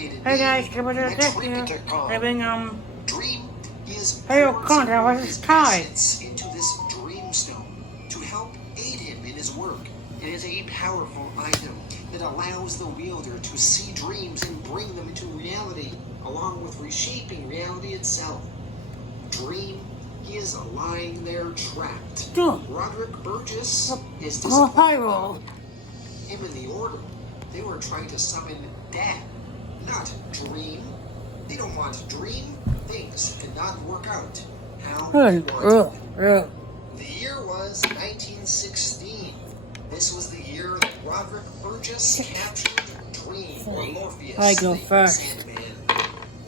complicated Hey guys, name, Jacob Risso Audette here. Having Dream is Imperial Claw pouring Hunter was his tied. essence into this dream stone to help aid him in his work. It is a powerful item that allows the wielder to see dreams and bring them into reality, along with reshaping reality itself. Dream, he is lying there trapped. Roderick Burgess is disappointed. Him and the Order, they were trying to summon Dad, not Dream. They don't want Dream. Things did not work out how they wanted. The year was 1916. This was the year that Roderick Burgess captured Dream, or Morpheus, I go the first. Sandman.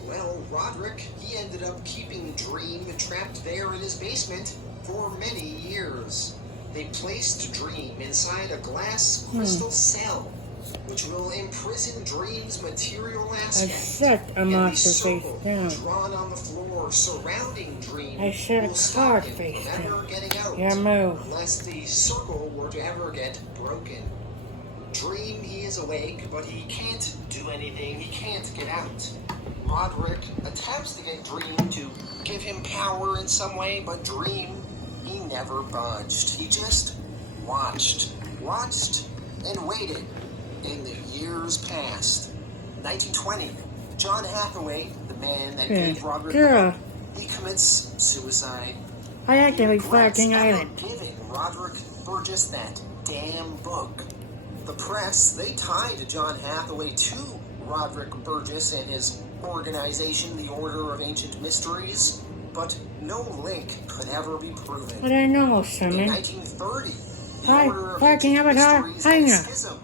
Well, Roderick, he ended up keeping Dream trapped there in his basement for many years. They placed Dream inside a glass crystal cell, which will imprison Dream's material aspect. A and the monster circle face down. drawn on the floor surrounding Dream I set a will stop card him face from ever down. getting out, Yeah, move. unless the circle were to ever get broken. Dream, he is awake, but he can't do anything. He can't get out. Roderick attempts to get Dream to give him power in some way, but Dream, he never budged. He just watched, and waited. And the years passed. 1920, John Hathaway, the man that gave Roderick the book, he commits suicide. I actively He fire regrets King ever Island. giving Roderick Burgess that damn book. The press, they tied John Hathaway to Roderick Burgess and his organization, the Order of Ancient Mysteries, but no link could ever be proven. But I know In something. 1930, the Hi, Order of King Ancient Avatar. Mysteries Hang had on. schism.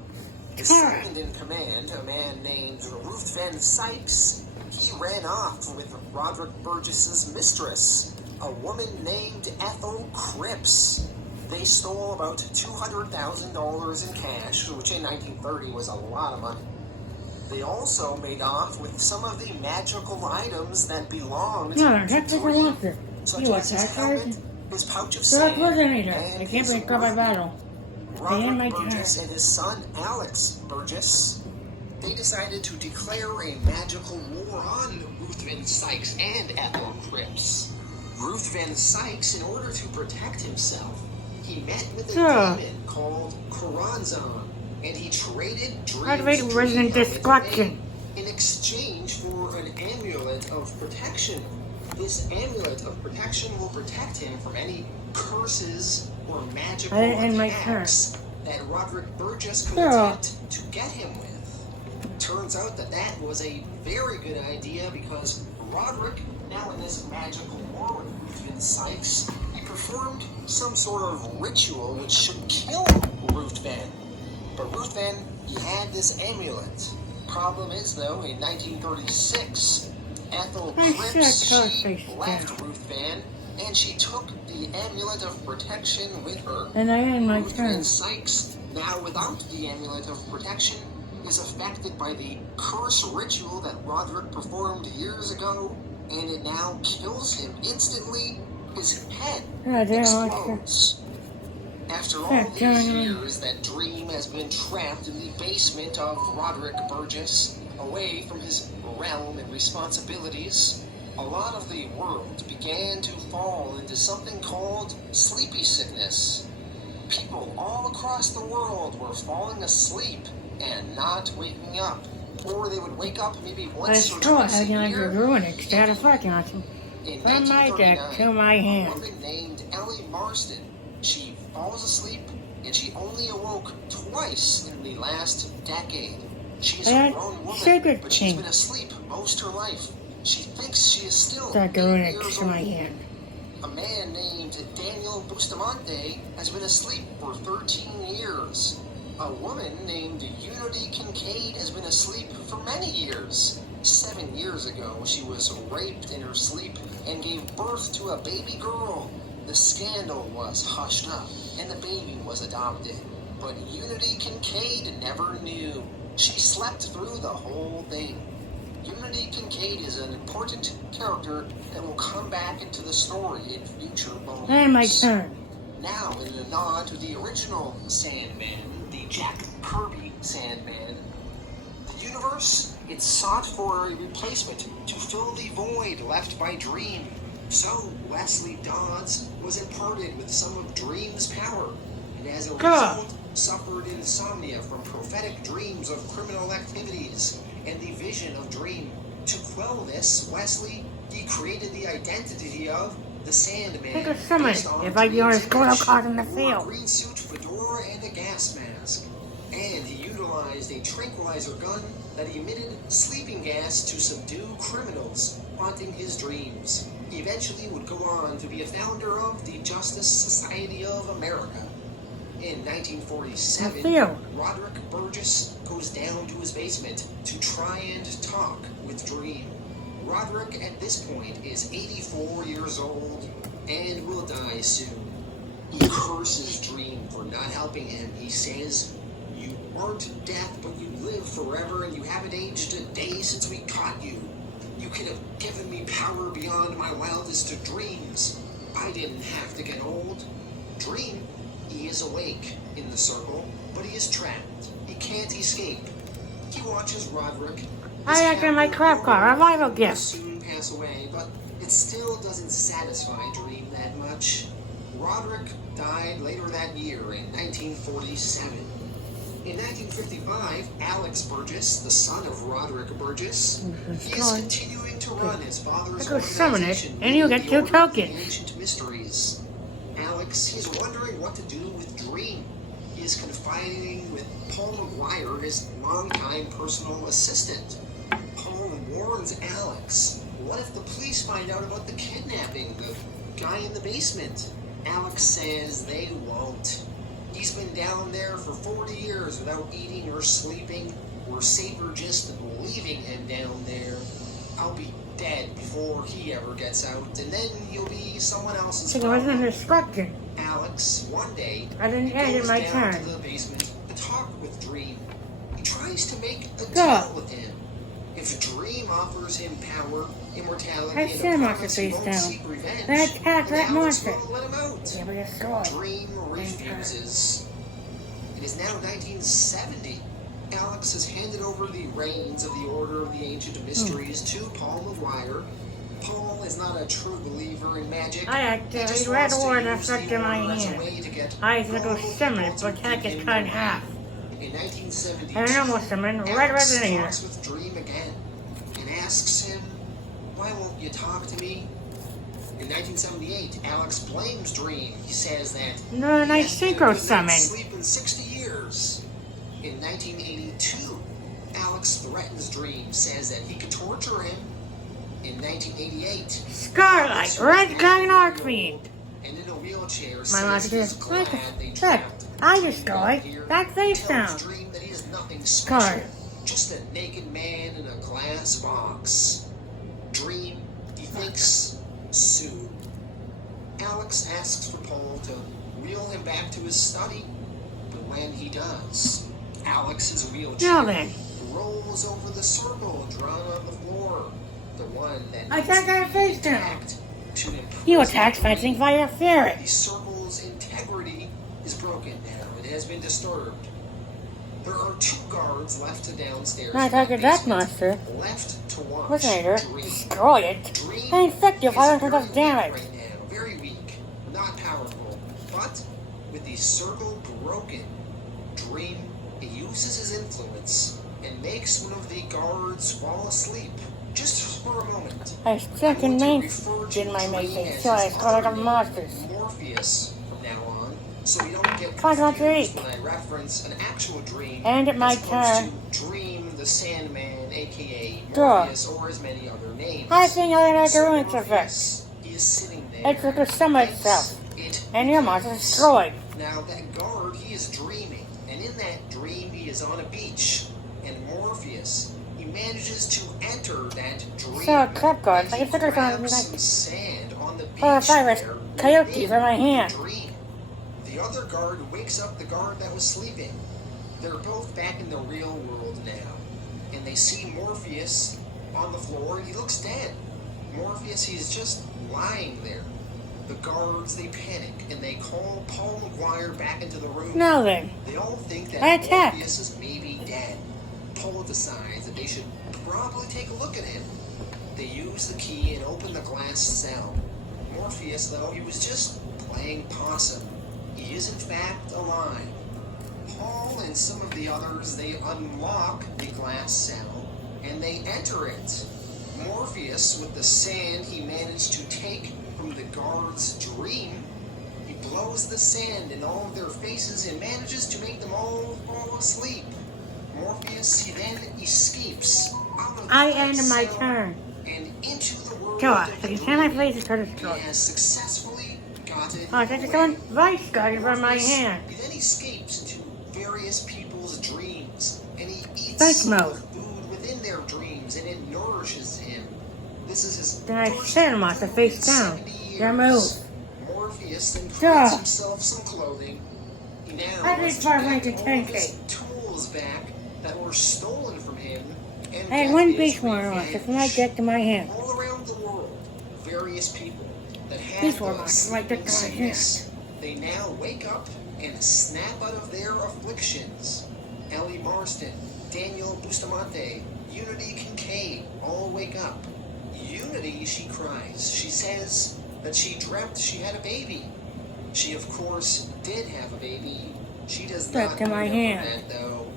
The second in command, a man named Ruth Van Sykes, he ran off with Roderick Burgess's mistress, a woman named Ethel Cripps. They stole about $200,000 in cash, which in 1930 was a lot of money. They also made off with some of the magical items that belonged to Dream, such as his helmet, his pouch of sand, and his battle. Roderick Burgess and his son Alex Burgess, they decided to declare a magical war on Ruth Van Sykes and Ethel Cripps. Ruth Van Sykes, in order to protect himself, he met with a demon called Coranzon, and he traded Dream's Resident Destruction in exchange for an amulet of protection. This amulet of protection will protect him from any curses or magical attacks that Roderick Burgess could attempt to get him with. Turns out that that was a very good idea because Roderick, now in this magical war with Ruth Van Sykes, he performed some sort of ritual which should kill Ruth Van. But Ruth Van, he had this amulet. Problem is, though, in 1936, Ethel Cripps, she left Ruth Van, and she took the amulet of protection with her. And I had my Ruth turn. Van Sykes, now without the amulet of protection, is affected by the curse ritual that Roderick performed years ago, and it now kills him instantly. His head explodes. After all these years that Dream has been trapped in the basement of Roderick Burgess, away from his realm and responsibilities, a lot of the world began to fall into something called sleepy sickness. People all across the world were falling asleep and not waking up. Or they would wake up maybe once or twice a year. In 1939, a woman named Ellie Marston, she falls asleep and she only awoke twice in the last decade. She's a grown woman, but she's been asleep most her life. She thinks she is still 8 years old. A man named Daniel Bustamante has been asleep for 13 years. A woman named Unity Kincaid has been asleep for many years. 7 years ago, she was raped in her sleep and gave birth to a baby girl. The scandal was hushed up, and the baby was adopted. But Unity Kincaid never knew. She slept through the whole thing. Unity Kincaid is an important character that will come back into the story in future moments. And my turn. Now, in a nod to the original Sandman, the Jack Kirby Sandman, the universe, It sought for a replacement to fill the void left by Dream. So Wesley Dodds was imparted with some of Dream's power, and as a result, suffered insomnia from prophetic dreams of criminal activities and the vision of Dream. To quell this, Wesley, he created the identity of the Sandman. Take a summon if I be on a squirrel caught in the wore a field. green suit, fedora, and a gas mask. And he utilized a tranquilizer gun that emitted sleeping gas to subdue criminals haunting his dreams. He eventually would go on to be a founder of the Justice Society of America. In 1947, Roderick Burgess goes down to his basement to try and talk with Dream. Roderick at this point is 84 years old and will die soon. He curses Dream for not helping him. He says, "You aren't death, but you live forever, and you haven't aged a day since we caught you. You could have given me power beyond my wildest of dreams. I didn't have to get old." Dream, he is awake in the circle, but he is trapped. He can't escape. He watches Roderick. I reckon my crap car, revival gift. Soon pass away, but it still doesn't satisfy Dream that much. Roderick died later that year in 1947. In 1955, Alex Burgess, the son of Roderick Burgess, he is continuing to run his father's organization, and you get 2 tokens. Ancient Mysteries. Alex, he's wondering what to do with Dream. He is confiding with Paul McGuire, his longtime personal assistant. Paul warns Alex, what if the police find out about the kidnapping, the guy in the basement? Alex says they won't. He's been down there for 40 years without eating or sleeping. We're safer just leaving him down there. I'll be dead before he ever gets out, and then you'll be someone else's I wasn't problem. instructed. Alex, one day, I didn't end goes in my down turn. to the basement to talk with Dream. He tries to make a Go. deal with him. If Dream offers him power, immortality, I and said a monster promise he face won't down. seek revenge, Then attack then that Alex monster. will let him out. Yeah, we destroy. Dream refuses. It is now 1970. Alex has handed over the reins of the Order of the Ancient Mysteries to Paul McGuire. Paul is not a true believer in magic. I He activate just red wants to word use effect the in my Order as a hand. way to get I can go more summon it, people but to attack give is him cut in their half. In 1972, And a normal summon, red Alex resonator. talks with Dream again and asks him, "Why won't you talk to me?" In 1978, Alex blames Dream. He says that No, he nice hasn't had a synchro good night's summon. sleep in 60 years. In 1982, Alex threatens Dream, says that he could torture him. In 1988, Scarlet, red dragon archfiend. and in a wheelchair, My says logic he's is, glad they look, trapped I destroy that face tells down. Dream that he is nothing special, Card. just a naked man in a glass box. Dream, he thinks, soon. Alex asks for Paul to wheel him back to his study, but when he does, Alex's Now wheelchair then, rolls over the circle drawn on the floor, the one that I needs got to that be face down. attacked to you imprison attack fencing Dream. via ferret. The circle's integrity is broken now. It has been disturbed. There are 2 guards left to downstairs. I attack that monster. Left to watch Resonator, Dream. destroy it, Dream and infect you is 500 very of damage. weak right now. Very weak. Not powerful. But with the circle broken, Dream uses his influence and makes one of the guards fall asleep. Just for a moment. I stuck in main in my making, so I call it a monsters. Morpheus from now on, so we don't get Find out confused your when I reference an actual dream And at my as opposed turn. to Dream the Sandman, aka Draw. Morpheus, or his many other names. I think I like the So ruins effect. Morpheus, he is sitting there. It's like a summon thinks itself, it and your monster is destroyed. Now that guard, he is dreaming, and in that dream he is on a beach, and Morpheus, he manages to enter that dream. So a crab guard, and like he a sucker grabs like some sand on the beach or a virus there coyote within for my hand. the dream. The other guard wakes up the guard that was sleeping. They're both back in the real world now, and they see Morpheus on the floor, and he looks dead. Morpheus, he's just lying there. The guards, they panic, and they call Paul McGuire back into the room. Now then, They all think that I attack. Morpheus is maybe dead. Paul decides that they should probably take a look at him. They use the key and open the glass cell. Morpheus, though, he was just playing possum. He is in fact alive. Paul and some of the others, they unlock the glass cell and they enter it. Morpheus, with the sand he managed to take from the guard's dream, he blows the sand in all of their faces and manages to make them all fall asleep. Morpheus, he then escapes out of the I glass end my cell turn. and into the world Go on. of So the you can my dream. face is turned He destroyed. has successfully gotten Oh, that's away. going vice guard from my Morpheus, hand. he then escapes into various people's dreams, and he eats Face the mode. food within their dreams, and it nourishes him. This is his Then I first set him off the move face in down. 70 Their years. move. Morpheus then Duh. creates himself some clothing. He now I wants did to far get to all of 10K. his tools back that were stolen from him, and I had get one his beast warrior left. It's my revenge. deck to my hand. All around the world, various people that had Beast warrior the left. My deck sleeping to my hand. sickness, they now wake up and snap out of their afflictions. Ellie Marston, Daniel Bustamante, Unity Kincaid all wake up. Unity, she cries. She says that she dreamt she had a baby. She, of course, did have a baby. She does Stuck not to my remember hand. that, though.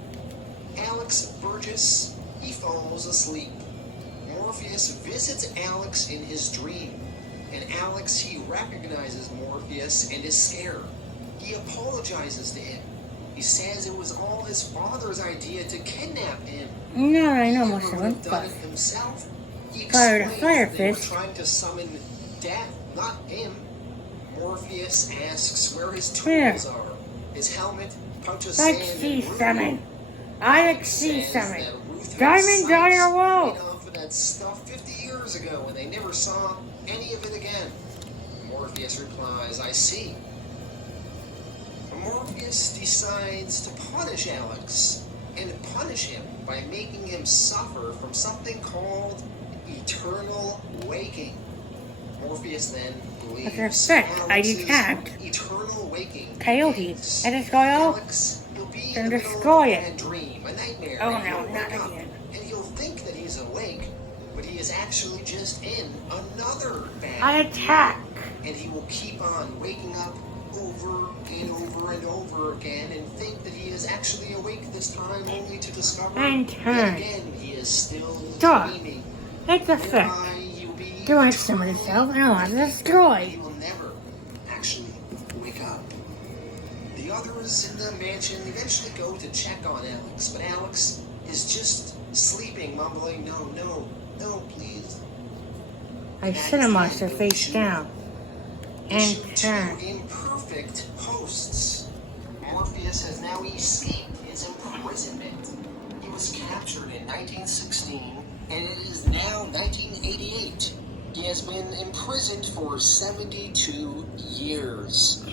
Alex Burgess, he falls asleep. Morpheus visits Alex in his dream, and Alex, he recognizes Morpheus and is scared. He apologizes to him. He says it was all his father's idea to kidnap him. No, I know He most never of would them, have done but it himself. He Fire to explains fire that they were fist. trying to summon death, not him. Morpheus asks where his Here. tools are. His helmet, punch of I sand, see and Ruth. something. I see Says something. that Ruth had Diamond sights Dire made Wolf. off of that stuff 50 years ago, and they never saw any of it again. Morpheus replies, I see. Morpheus decides to punish Alex, and punish him by making him suffer from something called eternal waking. Morpheus then believes As a effect, I Alex's detect eternal waking Coyote ends. and destroy all. Alex, he'll be Then in the middle destroy of a it. bad dream, a nightmare, Oh, and no, he'll not wake up, again. and he'll think that he's awake, but he is actually just in another bad I attack. and he will keep on waking up over and over and over again and think that he is actually awake this time, only to discover And yet turn. again he is still Duh. dreaming. It's a effect. Thereby he will be Do I summon itself? I don't want to he destroy. will never actually wake up. The others in the mansion eventually go to check on Alex, but Alex is just sleeping, mumbling, no, no, no, please. I set a monster face down. And Issue turn. 2, Imperfect Hosts. Morpheus has now escaped his imprisonment. He was captured in 1916, and it is now 1988. He has been imprisoned for 72 years.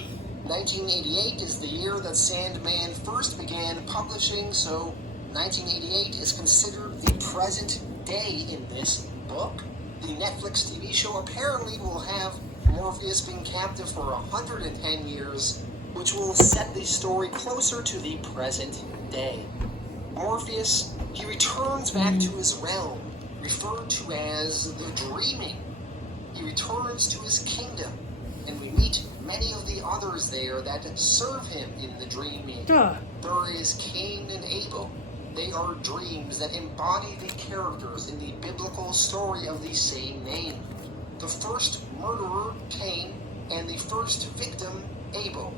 1988 is the year that Sandman first began publishing, so 1988 is considered the present day in this book. The Netflix TV show apparently will have Morpheus being captive for 110 years, which will set the story closer to the present day. Morpheus, he returns back to his realm, referred to as the Dreaming. He returns to his kingdom, and we meet many of the others there that serve him in the Dreaming. Duh. There is Cain and Abel. They are dreams that embody the characters in the biblical story of the same name. The first murderer, Cain, and the first victim, Abel.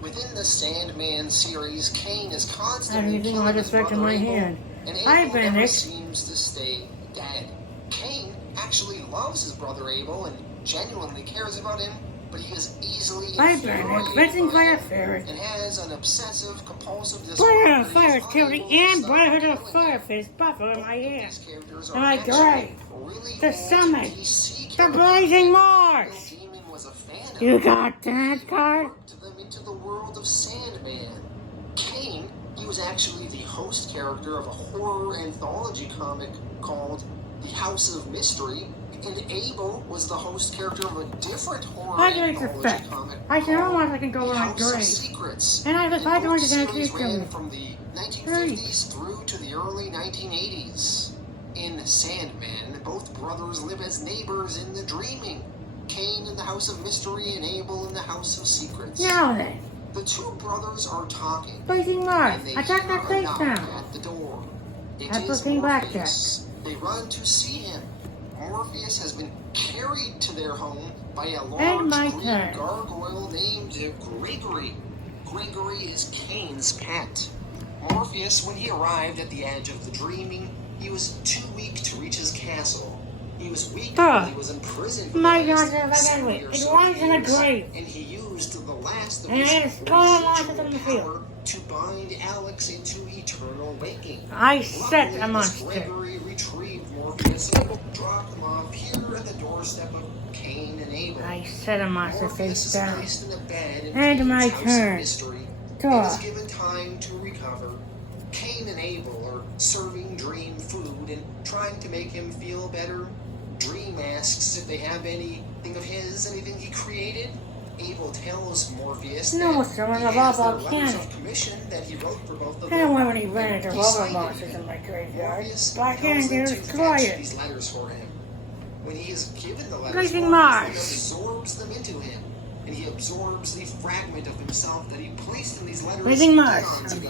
Within the Sandman series, Cain is constantly Anything killing like his effect in brother my Abel, hand. and Hi, Abel never Benedict. seems to stay dead. Cain actually loves his brother Abel and genuinely cares about him, but he is easily Hi, infuriated Benedict. Fetching by fire him ferret. and has an obsessive, compulsive Brotherhood of disorder. Fire He is Security unable to and stop Brotherhood of killing Fire him. Fist Buffalo in my hand. These characters And are I actually grave really the old summon DC the characters Blazing that Mars. Neil Gaiman was a fan of. You got that card? Worked them into the world of Sandman. Cain, he was actually the host character of a horror anthology comic called The House of Mystery, and Abel was the host character of a different horror I get anthology effect. comic I can called almost I can go The on my House of grave. Secrets. And I The I book don't want to series ran them. from the 1950s through to the early 1980s. In Sandman, both brothers live as neighbors in the dreaming. Cain in the House of Mystery and Abel in the House of Secrets. Now then. The two brothers are talking. Blazing Mars, And they attack hear that a face knock down. at the door. It That's is looking Morpheus. They run to see him. Morpheus has been carried to their home by a large green gargoyle named Gregory. Gregory is Cain's pet. Morpheus, when he arrived at the edge of the dreaming, he was too weak to reach his castle. He was weak when he was imprisoned for My the God, last 7 it years runs in a grave. and he used the last of And his it is totally lost residual in the power field. to bind Alex into eternal waking. I set Luckily, a monster. Gregory retrieved Morpheus and dropped him off here at the doorstep of Cain and Abel. I set a monster Morpheus face is down. placed in a bed in And Cain's my house turn. of mystery Duh. and is given time to recover. Cain and Abel are serving Dream food and trying to make him feel better. Dream asks if they have anything of his, anything he created. Abel tells Morpheus No, that sir, I'm he a has Bob their letters Cannon. of commission that he wrote for both of I don't them. want any ran into He rubber cited monsters him. in my graveyard. Morpheus Black tells Hand them to to destroy fetch it. these letters for him. When he is given the letters, Blazing Morpheus Mars. then absorbs them into him, and he absorbs the fragment of himself that he placed in these letters Blazing Mars. eons ago.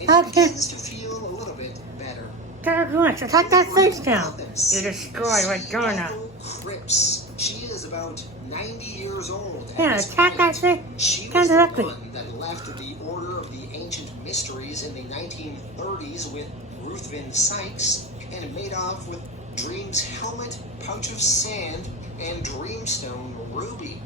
And How he can- begins to feel a little bit better. Dark Lunch, attack that face down. You destroy my doorknob. Cripps. She is about 90 years old. at Yeah, this attack that point. face She down was the directly. one that left the Order of the Ancient Mysteries in the 1930s with Ruthven Sykes and made off with Dream's helmet, pouch of sand, and Dreamstone ruby.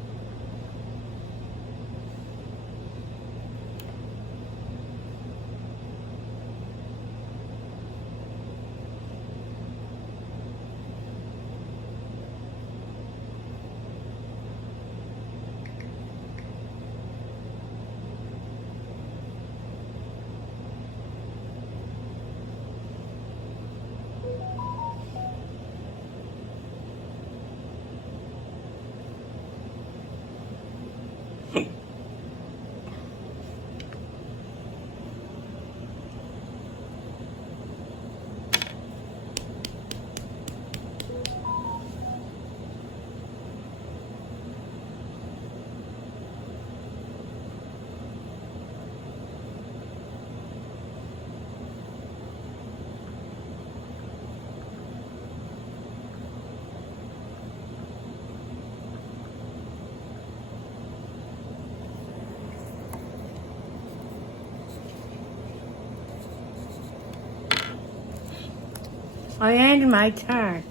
I end my turn.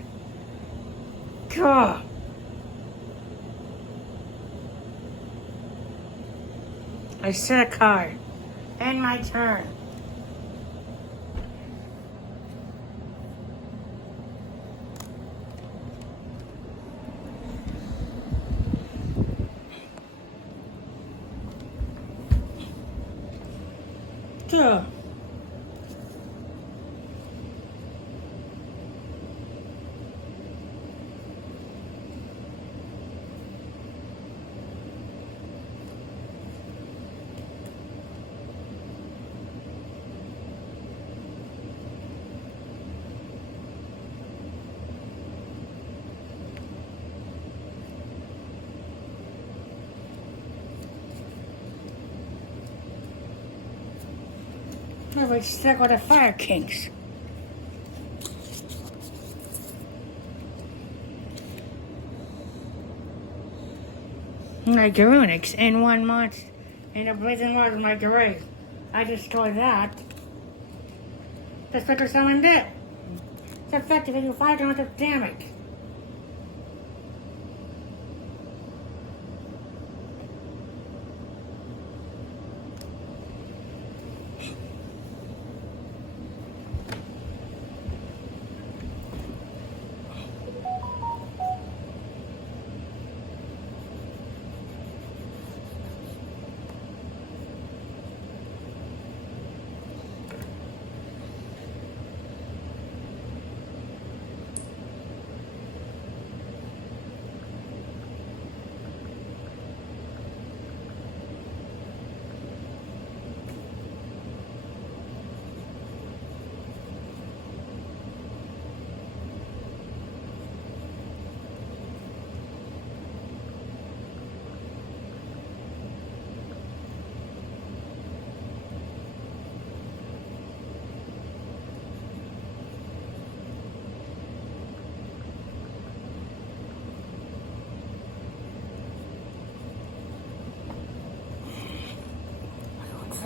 Draw. I set a card. End my turn. Draw. We're stuck with the Fire Kings. My Garunix and one monster and a blazing rod in my grave. I destroyed that. The Spectre summoned it. It's effective if you 5 rounds of damage.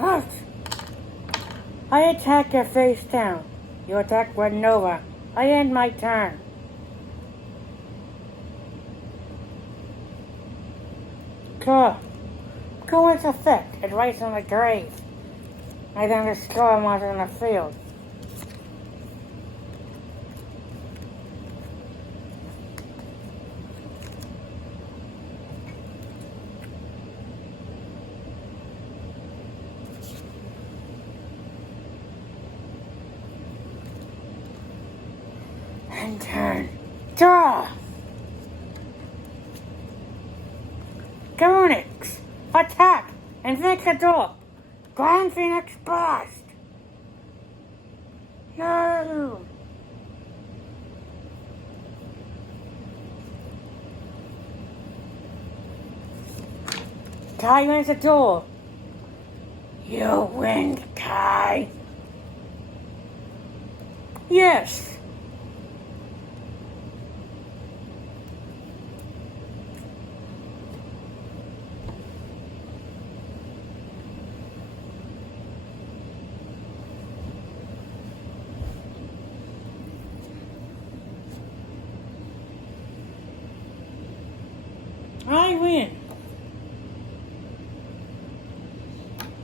Ouch. I attack your face down. Your attack wasn't over. I end my turn. Cool. Cool's effect. It writes on the grave. I then destroy a monster in the field. And turn. Draw! Garunix! Attack! Invictador! Grand Phoenix Blast! No! Kai wins the duel! You win, Kai! Yes! I win.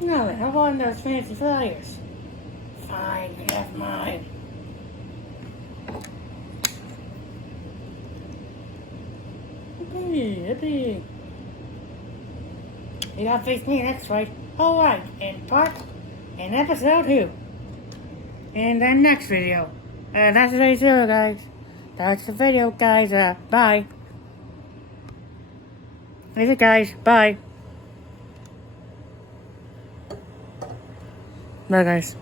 No, I want those fancy flyers. Fine, you have mine. Yippee. You gotta face me next, right? Alright, in episode 2. In the next video. That's today's video, guys. That's the video, guys. Bye. That's it, guys. Bye. Bye, guys.